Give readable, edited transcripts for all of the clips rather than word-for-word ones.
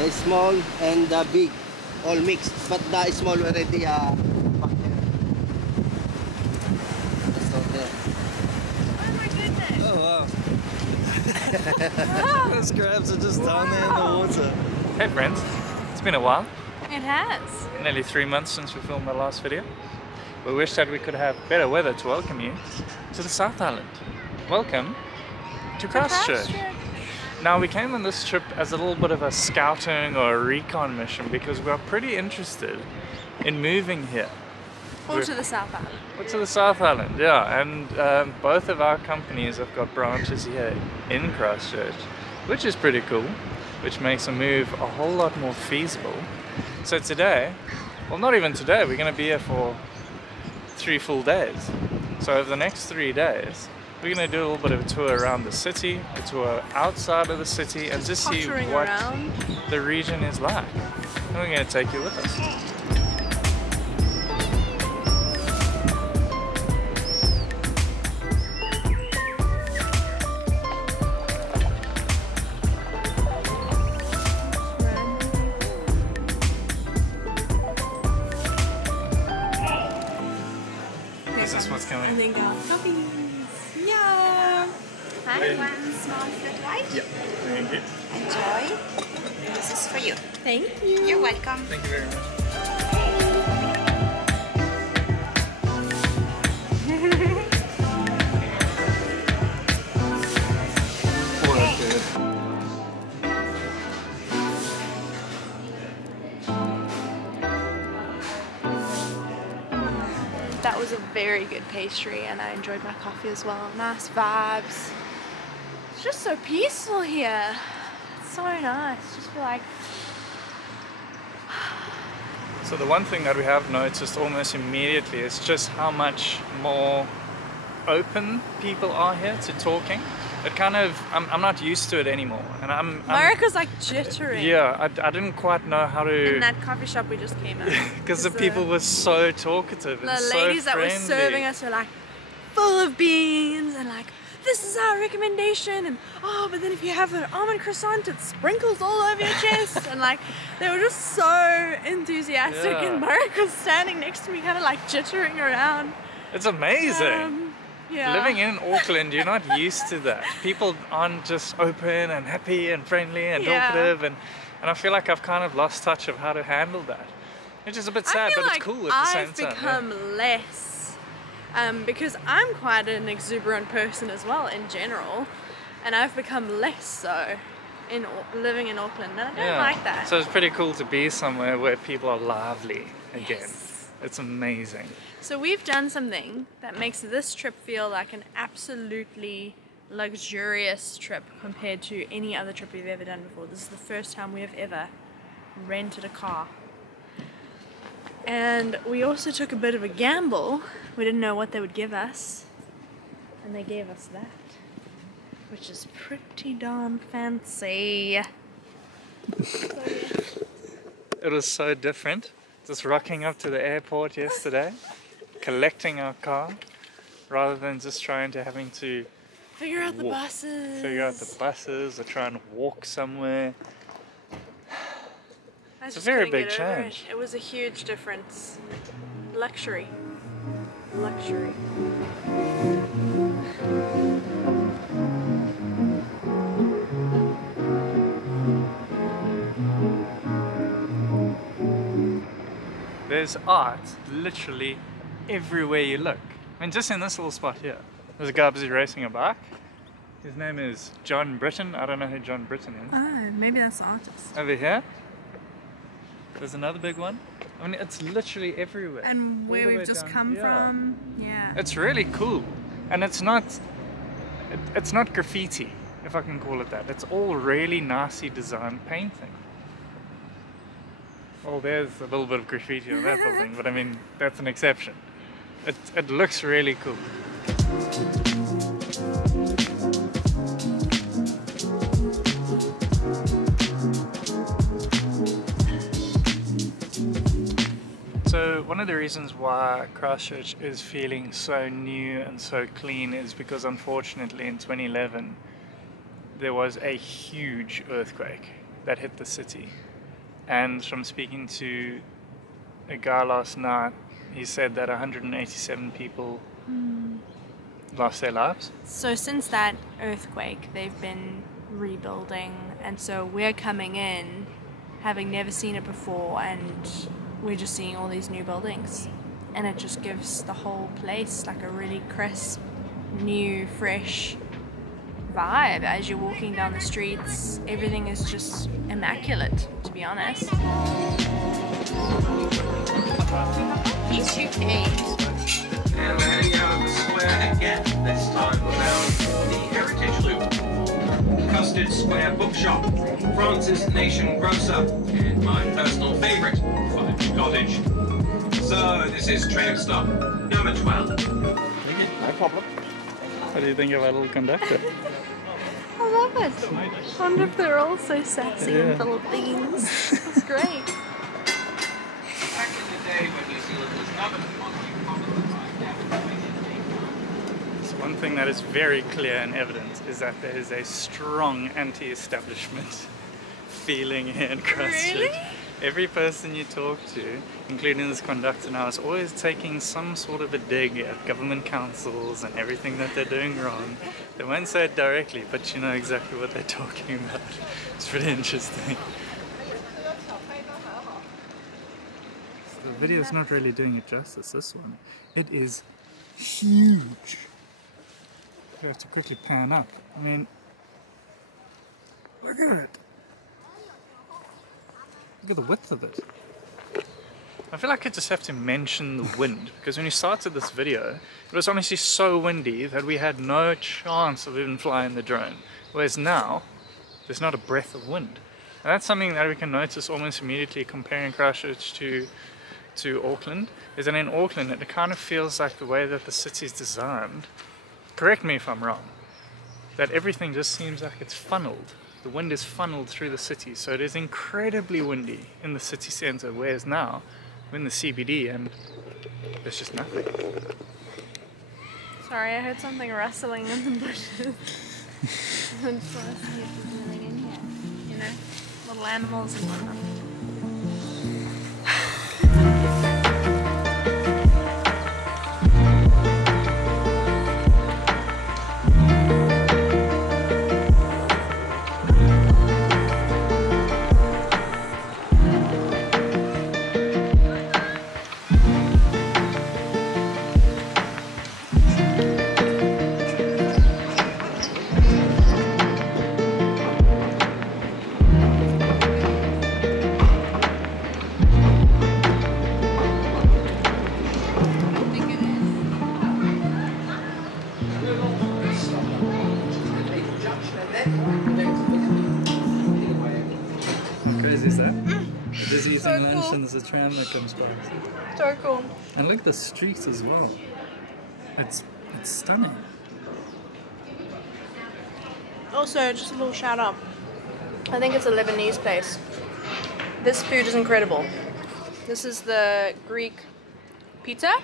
The small and the big, all mixed. But the small already back there. That's all there. Oh my goodness! Oh wow. Those crabs are just down there in the water. Hey friends, it's been a while. It has. Nearly 3 months since we filmed our last video. We wish that we could have better weather to welcome you to the South Island. Welcome to Christchurch. Now we came on this trip as a little bit of a scouting or a recon mission because we are pretty interested in moving here. Or to the South Island. Or to the South Island, yeah. And both of our companies have got branches here in Christchurch, which is pretty cool, which makes a move a whole lot more feasible. So today, well not even today, we're going to be here for 3 full days. So over the next 3 days, we're going to do a little bit of a tour around the city, a tour outside of the city, and just see what the region is like. And we're going to take you with us. Is this what's coming? And then go puppies. Yeah. Hi, one small flat white. Yeah. Thank you. Enjoy. This is for you. Thank you. You're welcome. Thank you very much. Oh, that's good. That was a very good pastry and I enjoyed my coffee as well. Nice vibes. It's just so peaceful here. It's so nice. Just feel like... So the one thing that we have noticed almost immediately is just how much more open people are here to talking. It kind of, I'm not used to it anymore, and Marek was like jittering. Yeah, I didn't quite know how to. In that coffee shop we just came out. Because the people were so talkative and so friendly. The ladies that were serving us were like full of beans and like, this is our recommendation, and oh, but then if you have an almond croissant, it sprinkles all over your chest, and like they were just so enthusiastic. Yeah. And Marek was standing next to me, kind of like jittering around. It's amazing. Yeah. Living in Auckland, you're not used to that. People aren't just open and happy and friendly and talkative, and I feel like I've kind of lost touch of how to handle that, which is a bit sad, but it's cool at the same time. I've become less, because I'm quite an exuberant person as well in general, and I've become less so in living in Auckland, and I don't like that. So it's pretty cool to be somewhere where people are lively again. Yes. It's amazing. So we've done something that makes this trip feel like an absolutely luxurious trip compared to any other trip we've ever done before. This is the first time we have ever rented a car. And we also took a bit of a gamble. We didn't know what they would give us, and they gave us that, which is pretty darn fancy. It was so different. Just rocking up to the airport yesterday, collecting our car, rather than just having to figure out the buses or try and walk somewhere. It's a just very couldn't big get over change. It was a huge difference. Luxury. Luxury. There's art literally everywhere you look. I mean, just in this little spot here. There's a guy busy racing a bike. His name is John Britton. I don't know who John Britton is. Oh, maybe that's the artist. Over here, there's another big one. I mean, it's literally everywhere. And where we've just come from, yeah. It's really cool. And it's not graffiti, if I can call it that. It's all really nicely designed painting. Well, there's a little bit of graffiti on that building, but I mean, that's an exception. It looks really cool. So one of the reasons why Christchurch is feeling so new and so clean is because unfortunately in 2011 there was a huge earthquake that hit the city. And from speaking to a guy last night, he said that 187 people lost their lives. So since that earthquake, they've been rebuilding, and so we're coming in having never seen it before, and we're just seeing all these new buildings, and it just gives the whole place like a really crisp, new, fresh vibe as you're walking down the streets. Everything is just immaculate, to be honest. He's too cute. And we're heading out of the square again, this time around the Heritage Loop. Custard Square Bookshop, France's Nation Grocer, and my personal favourite, Fudge Cottage. So this is train stop number 12. No problem. What do you think of our little conductor? I love it. I wonder if they're all so sassy in Philippines. It's great. Back in the day when New Zealand was governed on One thing that is very clear and evident is that there is a strong anti-establishment feeling here in Christchurch. Really? Every person you talk to, including this conductor now, is always taking some sort of a dig at government councils and everything that they're doing wrong. They won't say it directly, but you know exactly what they're talking about. It's pretty interesting. So the video is not really doing it justice, this one. It is huge. We have to quickly pan up. I mean, look at it. Look at the width of it. I feel like I just have to mention the wind, because when we started this video, it was honestly so windy that we had no chance of even flying the drone. Whereas now, there's not a breath of wind. And that's something that we can notice almost immediately comparing Christchurch to Auckland, is that in Auckland it kind of feels like the way that the city's designed, correct me if I'm wrong, that everything just seems like it's funneled. The wind is funneled through the city, so it is incredibly windy in the city centre, whereas now we're in the CBD and there's just nothing. Sorry, I heard something rustling in the bushes. I just want to see if there's anything in here. You know, little animals and whatnot. There's a tram that comes by. So cool. And look at the streets as well. It's stunning. Also, just a little shout out. I think it's a Lebanese place. This food is incredible. This is the Greek pizza.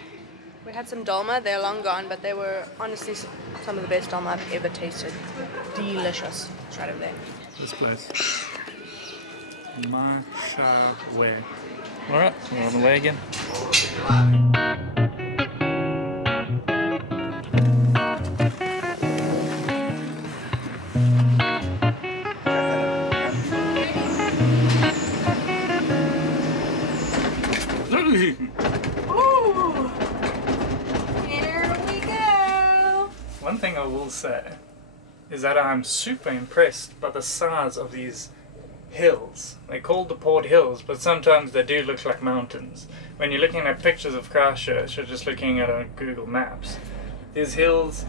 We had some dolma, they're long gone, but they were honestly some of the best dolma I've ever tasted. Delicious. It's right over there. This place. Workaway. Alright, we're on the way again. Ooh! Here we go! One thing I will say is that I'm super impressed by the size of these hills. They're called the Port Hills, but sometimes they do look like mountains. When you're looking at pictures of Christchurch or just looking at on Google Maps, these hills,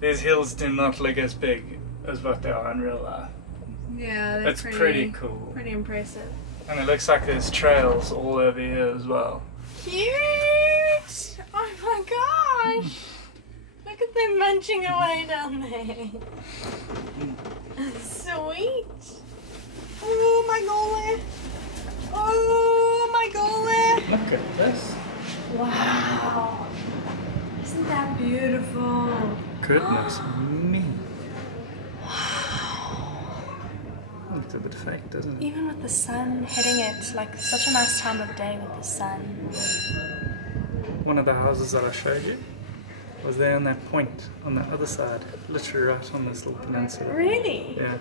these hills do not look as big as what they are in real life. Yeah, that's pretty cool. Pretty impressive. And it looks like there's trails all over here as well. Cute! Oh my gosh! Look at them munching away down there. Sweet! Oh my golly! Oh my golly! Look at this. Wow! Isn't that beautiful? Goodness me. Wow! Look at a bit fake, doesn't it? Even with the sun hitting it, like such a nice time of day with the sun. One of the houses that I showed you was there on that point on the other side, literally right on this little peninsula. Really? Yeah.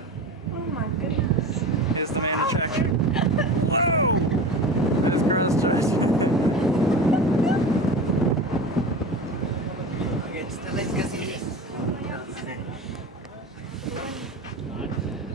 Oh my goodness. Here's the main attraction. Whoa! There's Christchurch.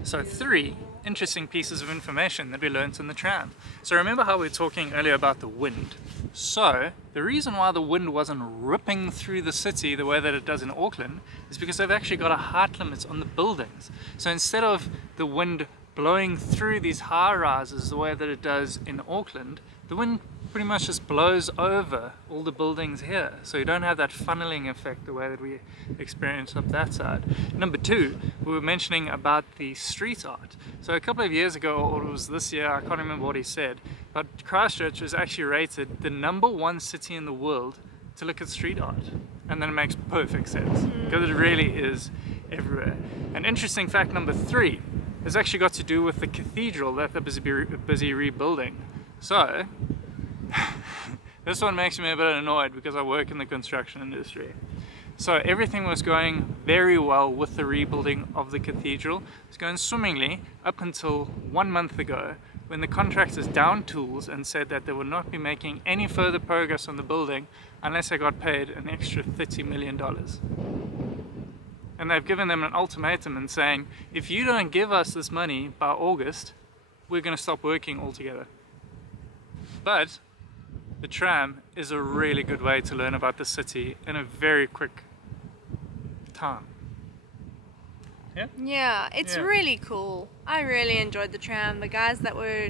So 3 interesting pieces of information that we learnt in the tram. So remember how we were talking earlier about the wind? So the reason why the wind wasn't ripping through the city the way that it does in Auckland is because they've actually got a height limit on the buildings. So instead of the wind blowing through these high rises the way that it does in Auckland, the wind pretty much just blows over all the buildings here, so you don't have that funneling effect the way that we experience up that side. Number 2, we were mentioning about the street art. So a couple of years ago, or it was this year, I can't remember what he said, but Christchurch was actually rated the #1 city in the world to look at street art, and then it makes perfect sense because it really is everywhere. An interesting fact number 3 has actually got to do with the cathedral that they're busy rebuilding. So this one makes me a bit annoyed because I work in the construction industry. So everything was going very well with the rebuilding of the cathedral. It was going swimmingly up until 1 month ago when the contractors downed tools and said that they would not be making any further progress on the building unless they got paid an extra $30 million. And they've given them an ultimatum and saying, if you don't give us this money by August, we're going to stop working altogether. But the tram is a really good way to learn about the city in a very quick time. Yeah, it's really cool. I really enjoyed the tram. The guys that were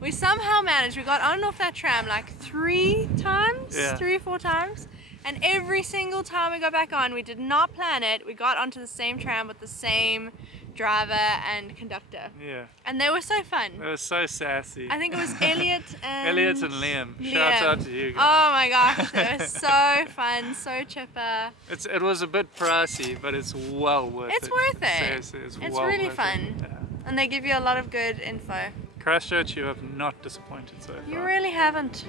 we somehow managed, we got on off that tram like 3 times, 3 or 4 times, and every single time we got back on, we did not plan it, we got onto the same tram with the same driver and conductor. Yeah. And they were so fun. They were so sassy. I think it was Elliot and Liam. Shout out to you guys. Oh my gosh, they were so fun, so chipper. It was a bit pricey, but it's well worth it. It's worth it. Seriously, it's well really worth fun. it. Yeah. And they give you a lot of good info. Christchurch, you have not disappointed so far. You really haven't.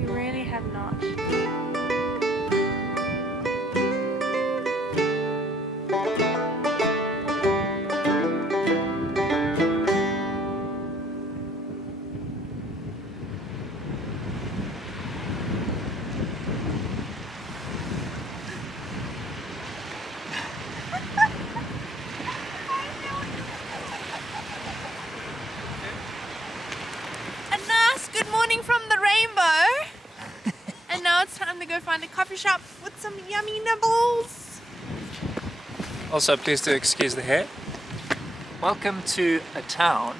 You really have not. From the rainbow, and now it's time to go find a coffee shop with some yummy nibbles. Also, please do excuse the hair. Welcome to a town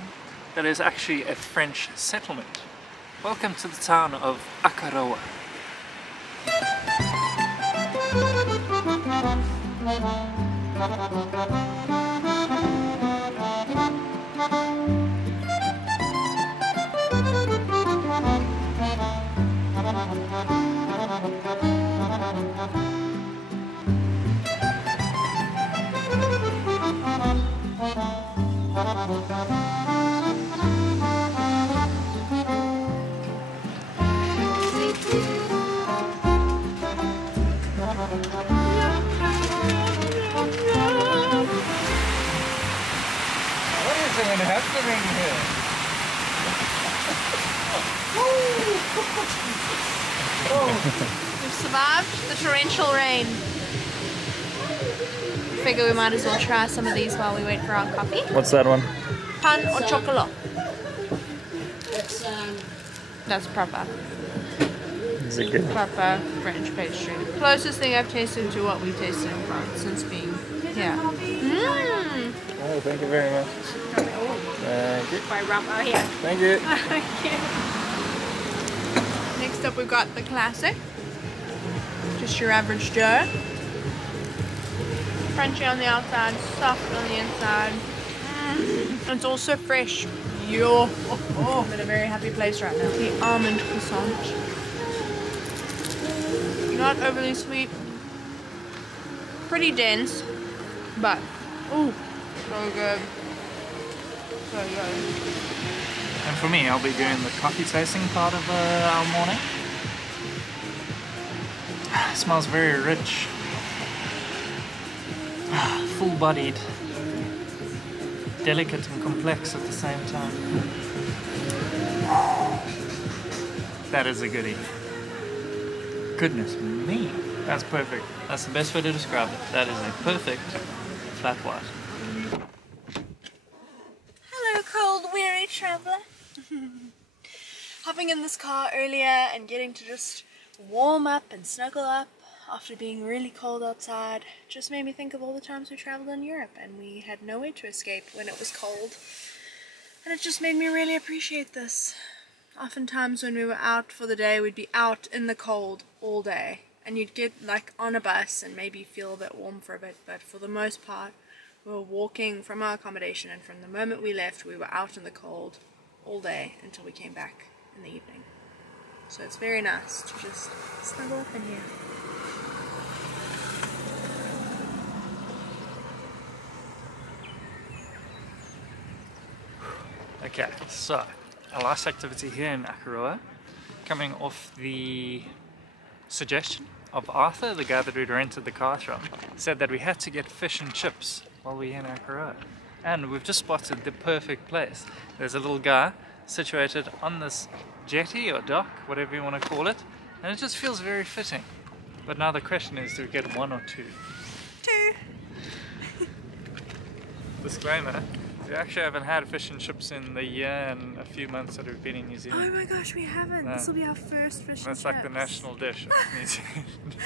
that is actually a French settlement. Welcome to the town of Akaroa. Happening here. We've survived the torrential rain. Figure we might as well try some of these while we wait for our coffee. What's that one? Pan or chocolate? That's proper. Is it good? Proper French pastry. Closest thing I've tasted to what we tasted in France since being here. Mmm. Oh, thank you very much. Thank you. Quite rough out here. Thank you. Next up we've got the classic. Just your average Joe. Crunchy on the outside, soft on the inside. It's also fresh. Yo. I'm in a very happy place right now. The almond croissant. Not overly sweet. Pretty dense. But, ooh, so good. And for me, I'll be doing the coffee tasting part of our morning. It smells very rich, full-bodied, delicate and complex at the same time. That is a goodie. Goodness me, that's perfect. That's the best way to describe it. That is a perfect flat white. Hello, cold, weary traveller. Hopping in this car earlier and getting to just warm up and snuggle up after being really cold outside just made me think of all the times we traveled in Europe and we had nowhere to escape when it was cold. And it just made me really appreciate this. Oftentimes when we were out for the day, we'd be out in the cold all day. And you'd get like on a bus and maybe feel a bit warm for a bit, but for the most part, we were walking from our accommodation, and from the moment we left, we were out in the cold all day until we came back in the evening. So it's very nice to just snuggle up in here. Okay, so our last activity here in Akaroa, coming off the suggestion of Arthur, the guy that we'd rented the car from, said that we had to get fish and chips while we're in Akaroa. And we've just spotted the perfect place. There's a little guy situated on this jetty or dock, whatever you want to call it, and it just feels very fitting. But now the question is, do we get one or two? Two. Disclaimer, we actually haven't had fish and chips in the year and a few months that we've been in New Zealand. Oh my gosh, we haven't. No. This will be our first fish and That's chips. like the national dish of New Zealand.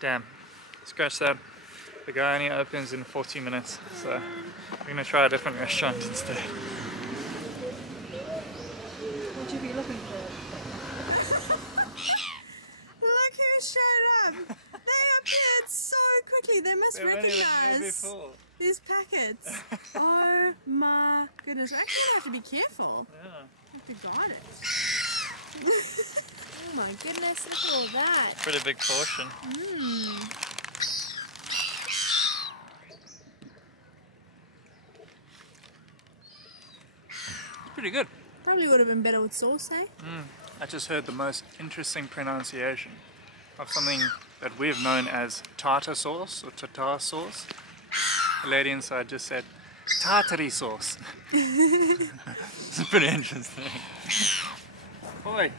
Damn, scratch that. The guy only opens in 40 minutes, so we're going to try a different restaurant instead. Would you be looking for? Look who showed up! They appeared so quickly, they must recognize these packets. Oh my goodness, we're actually going to have to be careful. Yeah. Have to guard it. Oh my goodness, look at all that. Pretty big portion. Pretty good. Probably would have been better with sauce, eh? I just heard the most interesting pronunciation of something that we've known as tartar sauce or tartar sauce. The lady inside just said tartary sauce. It's pretty interesting. Boy.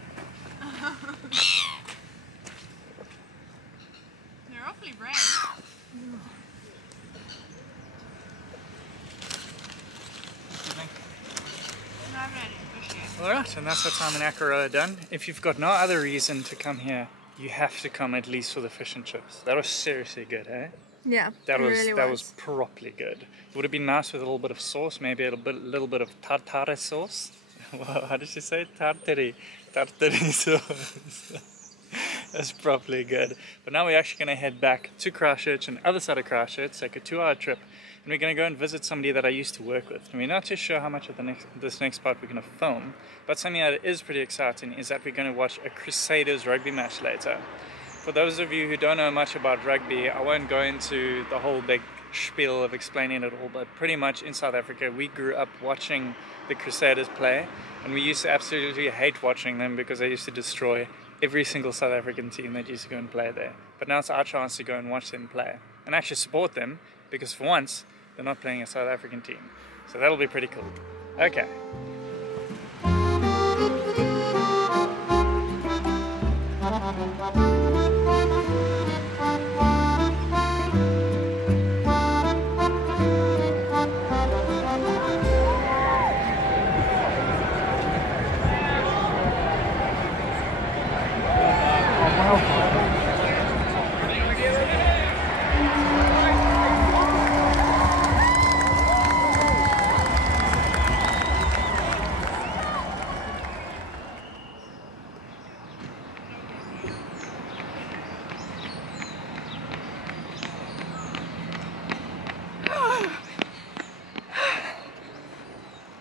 They're awfully brave. Alright, and that's our time in Akaroa done. If you've got no other reason to come here, you have to come at least for the fish and chips. That was seriously good, eh? Yeah, That it was really that was properly good. It would have been nice with a little bit of sauce, maybe a little bit of tartare sauce. How did she say? Tartare sauce. That's properly good. But now we're actually going to head back to Christchurch and other side of Christchurch, like a 2-hour trip. And we're going to go and visit somebody that I used to work with. And we're not too sure how much of this next part we're going to film. But something that is pretty exciting is that we're going to watch a Crusaders rugby match later. For those of you who don't know much about rugby, I won't go into the whole big spiel of explaining it all, but pretty much in South Africa we grew up watching the Crusaders play, and we used to absolutely hate watching them because they used to destroy every single South African team that used to go and play there. But now it's our chance to go and watch them play and actually support them, because for once they're not playing a South African team. So that'll be pretty cool. Okay.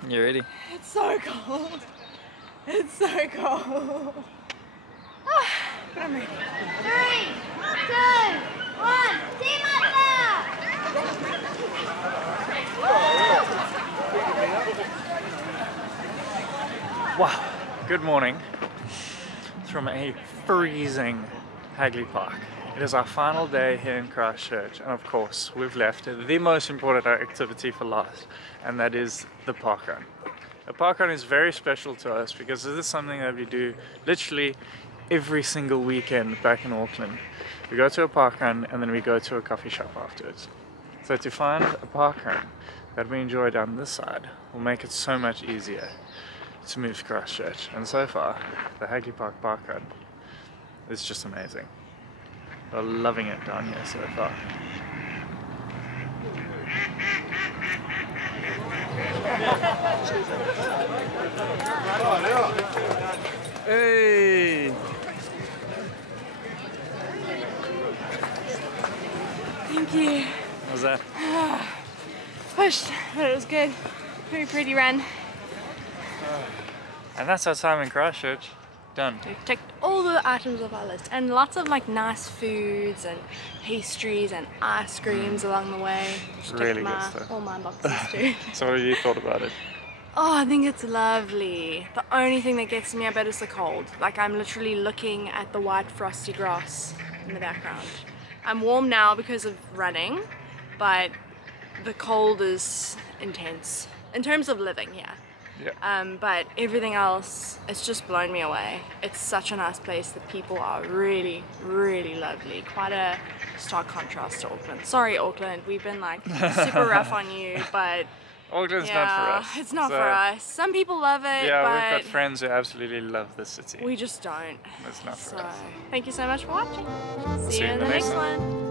You ready? It's so cold. It's so cold. But I'm ready. 3, 2, 1, team up now! Wow, good morning from a freezing Hagley Park. It is our final day here in Christchurch, and of course we've left the most important activity for last, and that is the park run. The park run is very special to us because this is something that we do literally every single weekend back in Auckland. We go to a park run and then we go to a coffee shop afterwards. So to find a park run that we enjoy down this side will make it so much easier to move to Christchurch. And so far, the Hagley Park Park Run is just amazing. We're loving it down here so far. Hey! Thank you. What was that? Pushed, but it was good. Very pretty run. And that's our time in Christchurch. Done. We've ticked all the items off our list, and lots of like nice foods and pastries and ice creams along the way. Just ticked Really good stuff. all my boxes too. So what have you thought about it? Oh, I think it's lovely. The only thing that gets me a bit is the cold. Like, I'm literally looking at the white frosty grass in the background. I'm warm now because of running, but the cold is intense in terms of living here. Yeah. But everything else, it's just blown me away. It's such a nice place. The people are really, really lovely. Quite a stark contrast to Auckland. Sorry, Auckland, we've been like super rough on you, but Auckland's yeah, not for us. it's not So, for us. Some people love it, Yeah, but we've got friends who absolutely love the city. we just don't. It's not for So, us. thank you so much for watching. See you you in the next one.